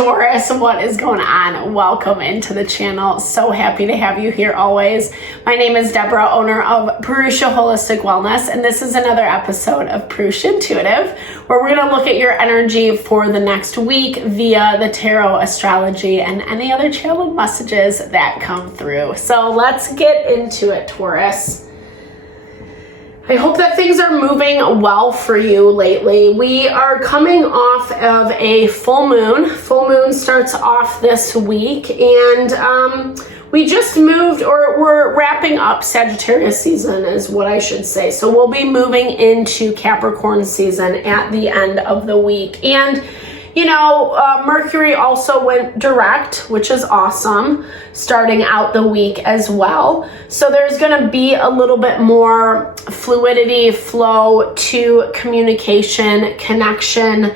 Taurus, what is going on? Welcome into the channel. So happy to have you here always. My name is Deborah, owner of Purusha Holistic Wellness, and this is another episode of Purusha Intuitive, where we're going to look at your energy for the next week via the tarot, astrology, and any other channeled messages that come through. So let's get into it, Taurus. I hope that things are moving well for you lately. We are coming off of a full moon. Full moon starts off this week, and we just moved, or we're wrapping up Sagittarius season is what I should say. So we'll be moving into Capricorn season at the end of the week. And you know, Mercury also went direct, which is awesome, starting out the week as well. So there's going to be a little bit more fluidity, flow to communication, connection,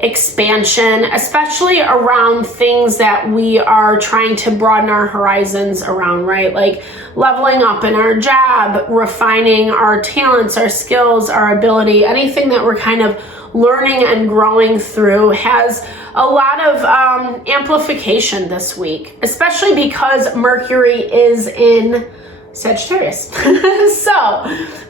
expansion, especially around things that we are trying to broaden our horizons around, right? Like leveling up in our job, refining our talents, our skills, our ability, anything that we're kind of learning and growing through has a lot of amplification this week, especially because Mercury is in Sagittarius,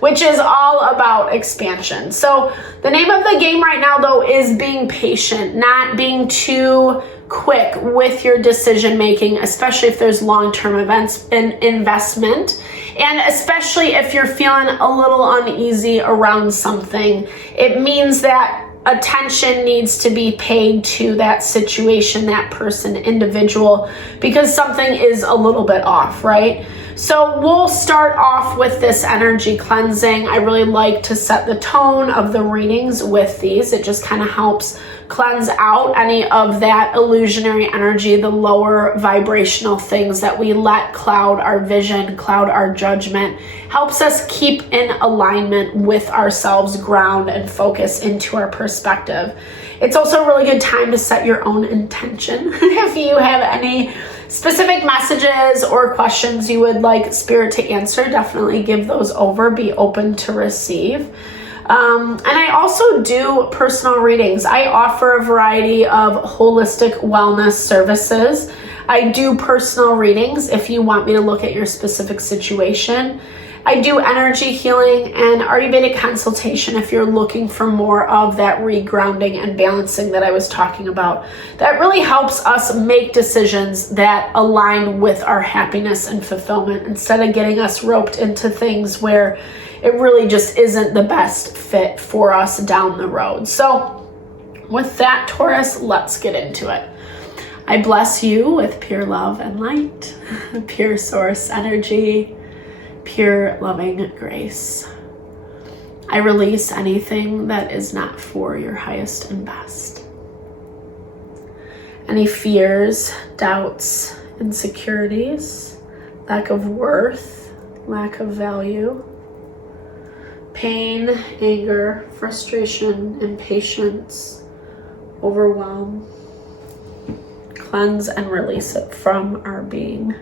which is all about expansion. So the name of the game right now, though, is being patient, not being too quick with your decision making, especially if there's long-term events and investment, and especially if you're feeling a little uneasy around something. It means that attention needs to be paid to that situation, that person, individual, because something is a little bit off, right? So we'll start off with this energy cleansing. I really like to set the tone of the readings with these. It just kind of helps cleanse out any of that illusionary energy, the lower vibrational things that we let cloud our vision, cloud our judgment, helps us keep in alignment with ourselves, ground and focus into our perspective. It's also a really good time to set your own intention. If you have any specific messages or questions you would like Spirit to answer, definitely give those over. Be open to receive. And I also do personal readings. I offer a variety of holistic wellness services. I do personal readings if you want me to look at your specific situation. I do energy healing and Ayurvedic consultation if you're looking for more of that regrounding and balancing that I was talking about. That really helps us make decisions that align with our happiness and fulfillment instead of getting us roped into things where it really just isn't the best fit for us down the road. So with that, Taurus, let's get into it. I bless you with pure love and light, pure source energy, pure loving grace. I release anything that is not for your highest and best. Any fears, doubts, insecurities, lack of worth, lack of value, pain, anger, frustration, impatience, overwhelm, cleanse and release it from our being,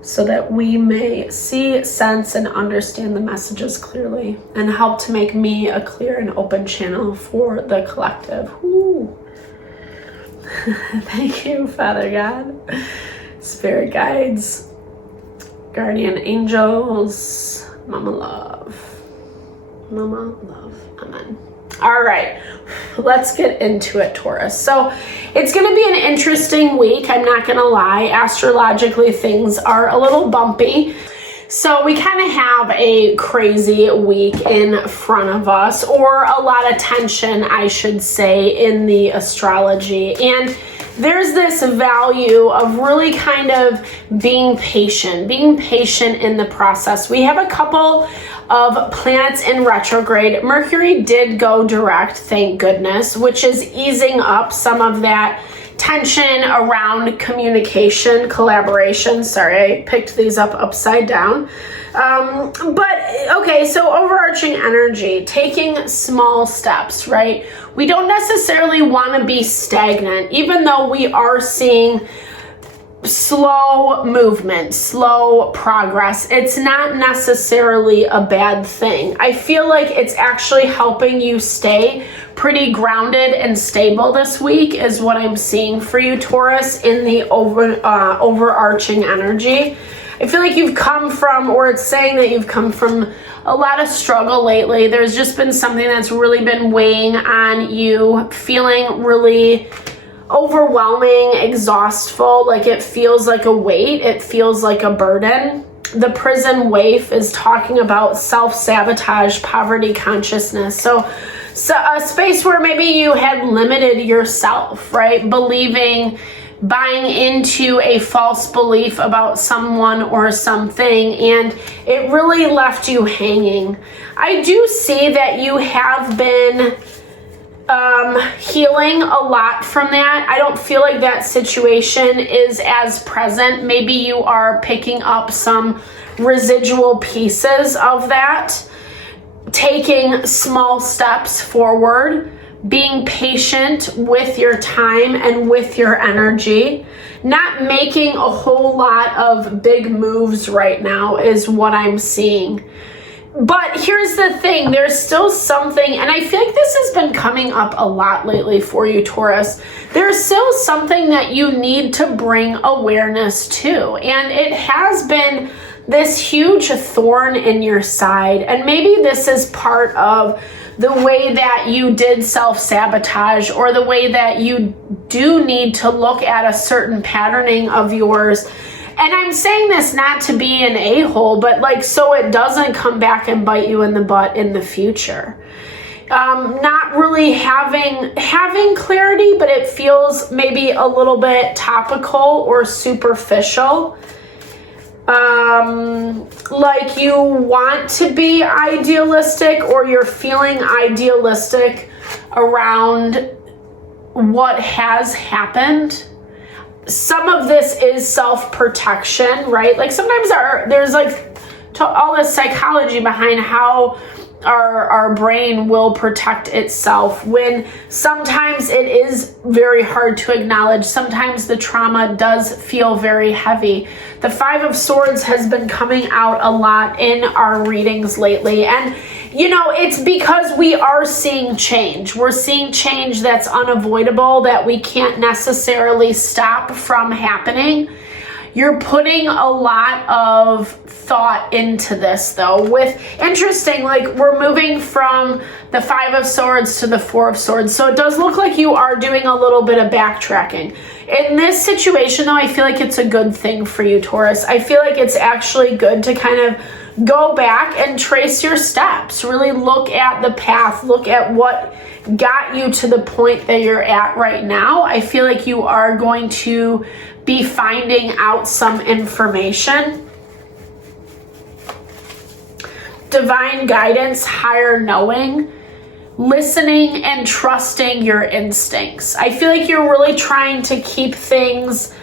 so that we may see, sense, and understand the messages clearly and help to make me a clear and open channel for the collective. Ooh. Thank you, Father God, Spirit guides, guardian angels, Mama Love. Mama Love. Amen. All right, let's get into it, Taurus. So it's going to be an interesting week. I'm not going to lie. Astrologically, things are a little bumpy. So we kind of have a crazy week in front of us, or a lot of tension, I should say, in the astrology. And there's this value of really kind of being patient in the process. We have a couple of planets in retrograde. Mercury did go direct, thank goodness, which is easing up some of that tension around communication, collaboration. Sorry, I picked these up upside down. But okay, so overarching energy, taking small steps, right? We don't necessarily want to be stagnant, even though we are seeing slow movement, slow progress. It's not necessarily a bad thing. I feel like it's actually helping you stay pretty grounded and stable this week is what I'm seeing for you, Taurus, in the overarching energy. I feel like you've come from, or it's saying that you've come from a lot of struggle lately. There's just been something that's really been weighing on you, feeling really overwhelming, exhaustful, like it feels like a weight, it feels like a burden. The prison waif is talking about self-sabotage, poverty consciousness. So a space where maybe you had limited yourself, right? Buying into a false belief about someone or something, and it really left you hanging. I do see that you have been healing a lot from that. I don't feel like that situation is as present. Maybe you are picking up some residual pieces of that, taking small steps forward, being patient with your time and with your energy, not making a whole lot of big moves right now is what I'm seeing. But here's the thing, there's still something, and I feel like this has been coming up a lot lately for you, Taurus. There's still something that you need to bring awareness to, and it has been this huge thorn in your side, and maybe this is part of the way that you did self-sabotage, or the way that you do need to look at a certain patterning of yours. And I'm saying this not to be an a-hole, but like so it doesn't come back and bite you in the butt in the future. Not really having clarity, but it feels maybe a little bit topical or superficial. Like you want to be idealistic, or you're feeling idealistic around what has happened. Some of this is self-protection, right? Like sometimes there's like all this psychology behind how our brain will protect itself, when sometimes it is very hard to acknowledge. Sometimes the trauma does feel very heavy. The Five of Swords has been coming out a lot in our readings lately, and you know, it's because we are seeing change. We're seeing change that's unavoidable, that we can't necessarily stop from happening. You're putting a lot of thought into this, though. Interesting, like we're moving from the Five of Swords to the Four of Swords. So it does look like you are doing a little bit of backtracking. In this situation, though, I feel like it's a good thing for you, Taurus. I feel like it's actually good to kind of go back and trace your steps. Really look at the path. Look at what got you to the point that you're at right now. I feel like you are going to be finding out some information. Divine guidance, higher knowing, listening and trusting your instincts. I feel like you're really trying to keep things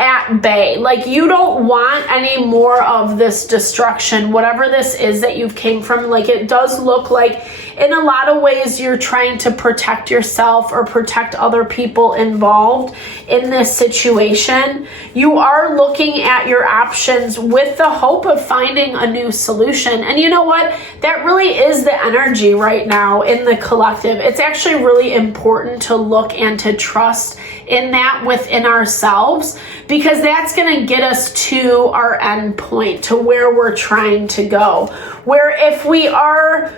at bay. Like you don't want any more of this destruction, whatever this is that you've came from. Like it does look like in a lot of ways you're trying to protect yourself or protect other people involved in this situation. You are looking at your options with the hope of finding a new solution. And you know what? That really is the energy right now in the collective. It's actually really important to look and to trust in that within ourselves, because that's going to get us to our end point, to where we're trying to go. Where if we are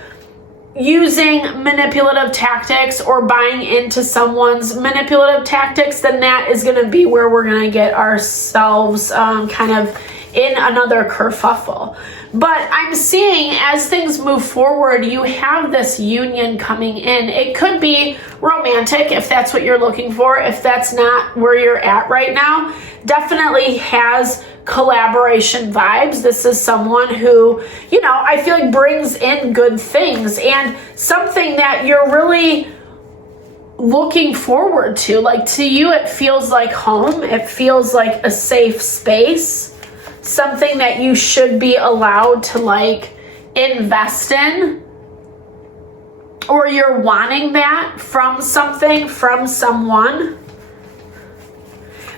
using manipulative tactics or buying into someone's manipulative tactics, then that is going to be where we're going to get ourselves kind of in another kerfuffle. But I'm seeing as things move forward, you have this union coming in. It could be romantic if that's what you're looking for. If that's not where you're at right now, definitely has collaboration vibes. This is someone who, you know, I feel like brings in good things and something that you're really looking forward to. Like to you, it feels like home. It feels like a safe space. Something that you should be allowed to like invest in, or you're wanting that from something, from someone.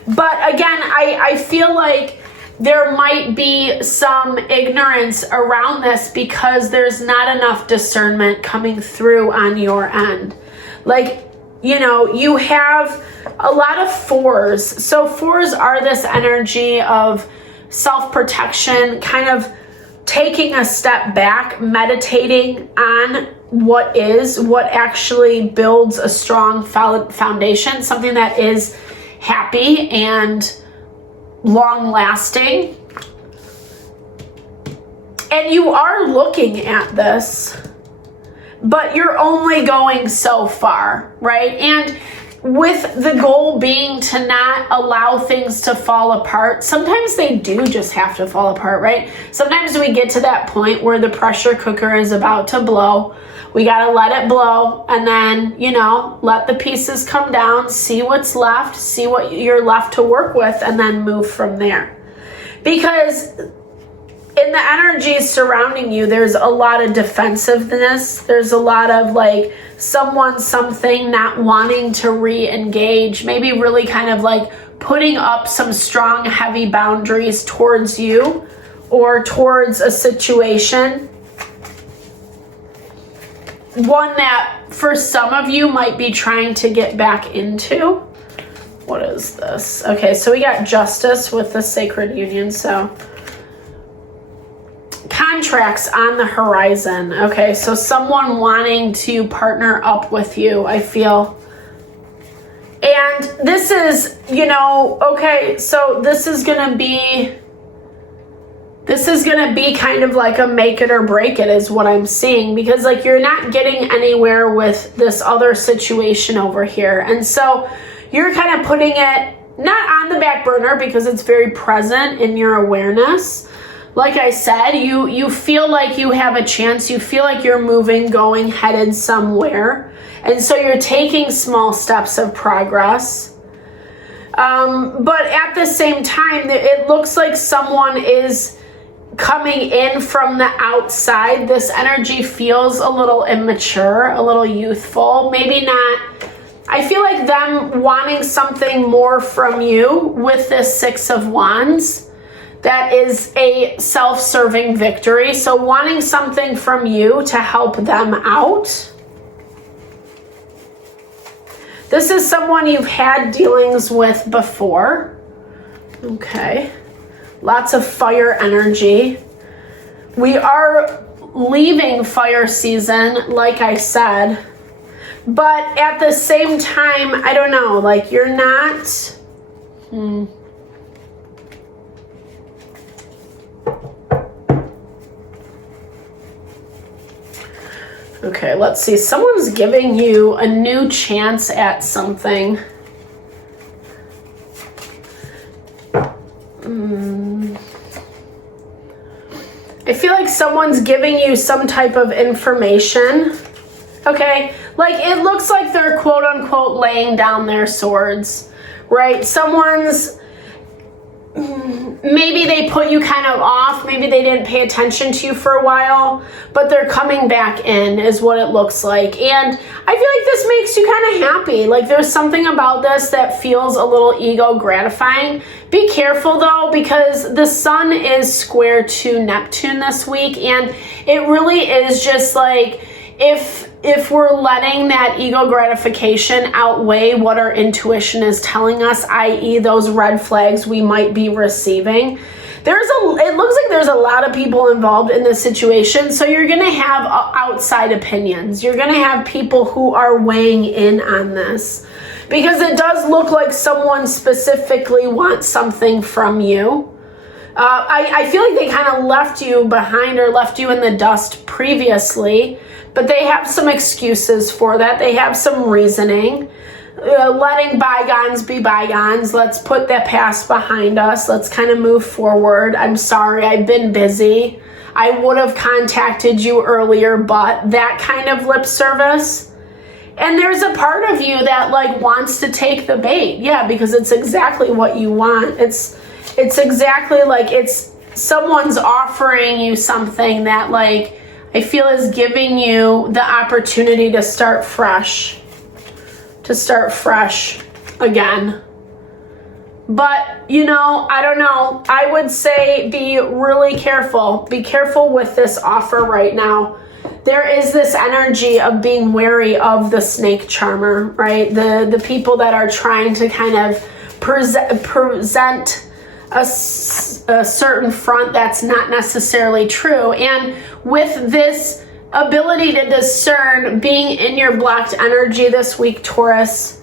But again, I feel like there might be some ignorance around this because there's not enough discernment coming through on your end. Like, you know, you have a lot of fours. So fours are this energy of self-protection, kind of taking a step back, meditating on what actually builds a strong foundation, something that is happy and long lasting. And you are looking at this, but you're only going so far, right? And with the goal being to not allow things to fall apart, sometimes they do just have to fall apart, right? Sometimes we get to that point where the pressure cooker is about to blow. We got to let it blow and then, you know, let the pieces come down, see what's left, see what you're left to work with, and then move from there. Because in the energies surrounding you, there's a lot of defensiveness. There's a lot of like something not wanting to re-engage, maybe really kind of like putting up some strong, heavy boundaries towards you or towards a situation. One that for some of you might be trying to get back into. What is this? Okay, so we got justice with the sacred union. So contracts on the horizon. Okay, so someone wanting to partner up with you, I feel. And this is, you know, okay, so this is going to be kind of like a make it or break it is what I'm seeing, because like you're not getting anywhere with this other situation over here. And so you're kind of putting it not on the back burner because it's very present in your awareness. Like I said, you feel like you have a chance. You feel like you're moving, going, headed somewhere. And so you're taking small steps of progress. But at the same time, it looks like someone is coming in from the outside. This energy feels a little immature, a little youthful, maybe not. I feel like them wanting something more from you with this Six of Wands. That is a self-serving victory. So wanting something from you to help them out. This is someone you've had dealings with before. Okay. Lots of fire energy. We are leaving fire season, like I said. But at the same time, I don't know, like you're not... Okay, let's see. Someone's giving you a new chance at something. I feel like someone's giving you some type of information. Okay, like it looks like they're quote unquote laying down their swords, right? Someone's... Maybe they put you kind of off. Maybe they didn't pay attention to you for a while, but they're coming back in is what it looks like. And I feel like this makes you kind of happy. Like there's something about this that feels a little ego gratifying. Be careful though, because the sun is square to Neptune this week. And it really is just like, if we're letting that ego gratification outweigh what our intuition is telling us, i.e. those red flags we might be receiving, it looks like there's a lot of people involved in this situation. So you're going to have outside opinions. You're going to have people who are weighing in on this, because it does look like someone specifically wants something from you. I feel like they kind of left you behind or left you in the dust previously. But they have some excuses for that. They have some reasoning. Letting bygones be bygones. Let's put that past behind us. Let's kind of move forward. I'm sorry, I've been busy. I would have contacted you earlier, but that kind of lip service. And there's a part of you that like wants to take the bait. Yeah, because it's exactly what you want. It's exactly like it's someone's offering you something that like I feel is giving you the opportunity to start fresh again. But, you know, I don't know. I would say be really careful. Be careful with this offer right now. There is this energy of being wary of the snake charmer, right? The people that are trying to kind of present a certain front that's not necessarily true. And with this ability to discern, being in your blocked energy this week, Taurus,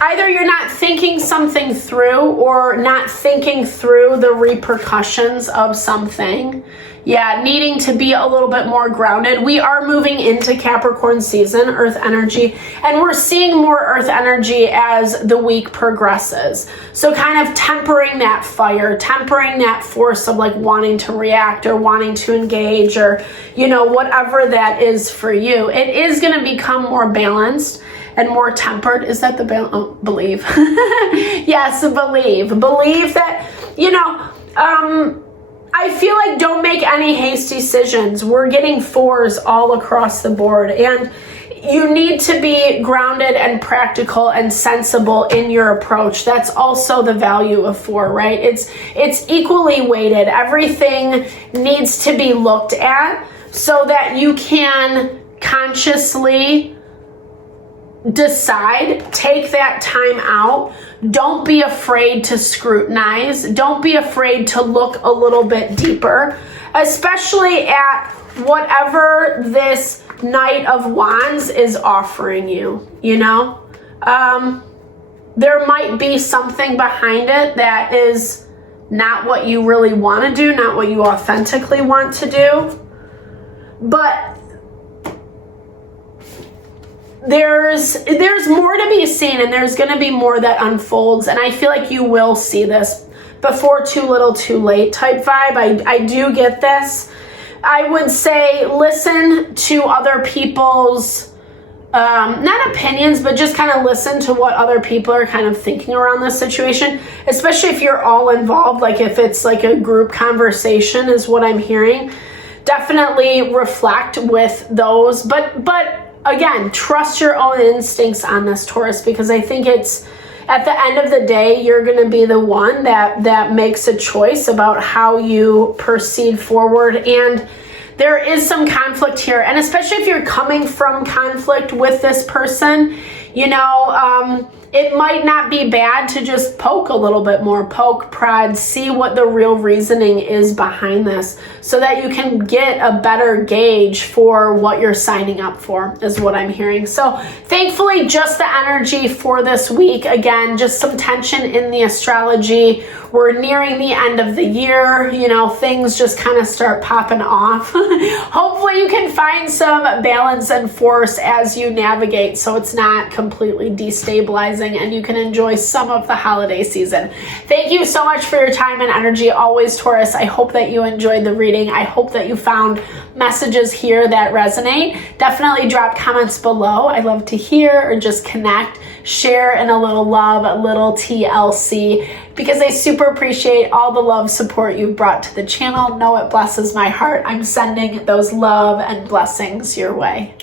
either you're not thinking something through or not thinking through the repercussions of something. Yeah, needing to be a little bit more grounded. We are moving into Capricorn season, Earth energy, and we're seeing more Earth energy as the week progresses. So kind of tempering that fire, tempering that force of like wanting to react or wanting to engage or, you know, whatever that is for you. It is going to become more balanced and more tempered. Is that the believe? Yes, believe. Believe that, you know, I feel like don't make any hasty decisions. We're getting 4s all across the board. And you need to be grounded and practical and sensible in your approach. That's also the value of 4, right? It's equally weighted. Everything needs to be looked at so that you can consciously decide, take that time out. Don't be afraid to scrutinize. Don't be afraid to look a little bit deeper, especially at whatever this Knight of Wands is offering you, you know? There might be something behind it that is not what you really want to do, not what you authentically want to do, but there's more to be seen, and there's going to be more that unfolds, and I feel like you will see this before too little too late type vibe. I do get this. I would say listen to other people's not opinions, but just kind of listen to what other people are kind of thinking around this situation, especially if you're all involved, like if it's like a group conversation is what I'm hearing. Definitely reflect with those, but again, trust your own instincts on this, Taurus, because I think it's at the end of the day, you're going to be the one that makes a choice about how you proceed forward. And there is some conflict here. And especially if you're coming from conflict with this person, you know, it might not be bad to just poke a little bit more, poke, prod, see what the real reasoning is behind this so that you can get a better gauge for what you're signing up for, is what I'm hearing. So thankfully, just the energy for this week. Again, just some tension in the astrology. We're nearing the end of the year, you know, things just kind of start popping off. Hopefully you can find some balance and force as you navigate so it's not completely destabilizing and you can enjoy some of the holiday season. Thank you so much for your time and energy always, Taurus. I hope that you enjoyed the reading. I hope that you found messages here that resonate. Definitely drop comments below. I love to hear or just connect, share in a little love, a little TLC, because I super appreciate all the love support you've brought to the channel. Know it blesses my heart. I'm sending those love and blessings your way.